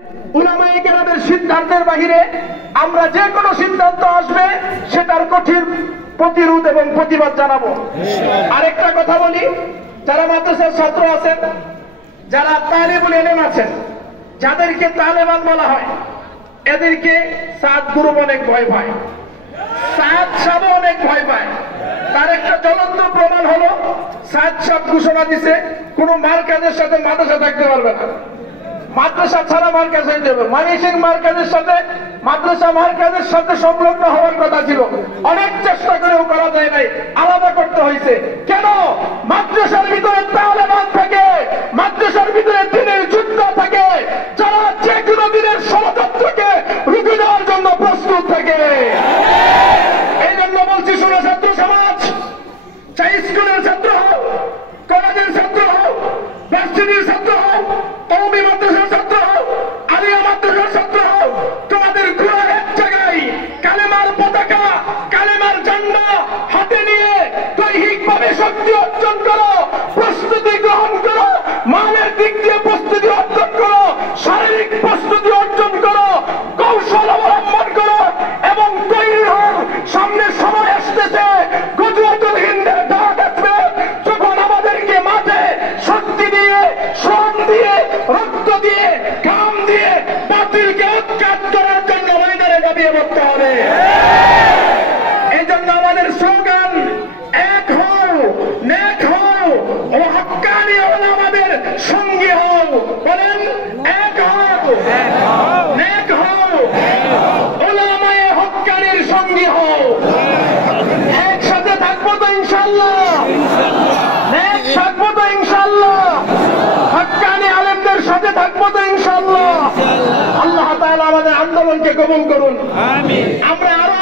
উলামায়ে কেরামের সিদ্ধান্তের বাহিরে আমরা যে কোনো সিদ্ধান্ত আসবে সেটার কঠিন প্রতিরোধ এবং প্রতিবাদ জানাবো। আরেকটা কথা বলি, যারা মাদ্রাসার ছাত্র আছেন, যারা তালিবুল ইলম আছেন, যাদেরকে তালেবান বলা হয়, এদেরকে সাদ গ্রুপ অনেক ভয় পায়, সাদ সাহেব অনেক ভয় পায়। তার একটা জ্বলন্ত প্রমাণ হলো সাদ সাহেব ঘোষণা দিছে কোন মার্কাজের সাথে মাদ্রাসা থাকতে পারবে না, মাদ্রাসা ছাড়া মার্কাজ হয়ে যাবে। ময়মনসিংহ মার্কাজের সাথে মাদ্রাসা মার্কাজের সাথে সংলগ্ন হওয়ার কথা ছিল, অনেক চেষ্টা করেও করা যায় নাই, আলাদা করতে হয়েছে। কেন? মাদ্রাসার ভিতরে তালেবান থাকে, মাদ্রাসার ভিতরে দিনের যুদ্ধ থাকে, যারা যে কোনো দিনের ষড়যন্ত্রকে রুখে দেওয়ার জন্য প্রস্তুত থাকে। এই জন্য বলছি, শুনো ছাত্র সমাজ, চাই স্কুলের ছাত্র হও, কলেজের ছাত্র হও, ভার্সিটির ছাত্র হও, কওমি মাদ্রাসার ছাত্র হও, আলিয়া মাদ্রাসার ছাত্র হও, তোমাদের ঘোরা এক জায়গায় কালেমার পতাকা, কালেমার ঝান্ডা হাতে নিয়ে দৈহিকভাবে শক্তি অর্জন করো, প্রস্তুতি গ্রহণ করো, মানের দিক দিয়ে প্রস্তুতি অর্জন করো, শারীরিক প্রস্তুতি অর্জন করো, কৌশল অবলম্বন করো এবং তৈরি হও। সামনে সময় আসতেছে, গজওয়াতুল হিন্দের ডাক আসবে, যখন আমাদেরকে মাঠে শক্তি দিয়ে, শ্রম দিয়ে, রক্ত দিয়ে, ঘাম দিয়ে বাতিলকে উৎখাত করার জন্য ময়দানে ঝাঁপিয়ে পড়তে হবে। এই জন্য আমাদের স্লোগান, এক হও, নেক হও ও হক্কানি ওলামাদের সঙ্গী হও। বলেন, এক হও, নেক হও, ওলামায়ে হক্কানির সঙ্গী হও। একসাথে থাকবো তো ইনশাআল্লাহ, নেক থাকবো তো ইনশাআল্লাহ, হক্কানি আলেমদের সাথে থাকবো তো ইনশাআল্লাহ। আল্লাহ তাআলা আমাদের আন্দোলনকে কবুল করুন। আমরা আরো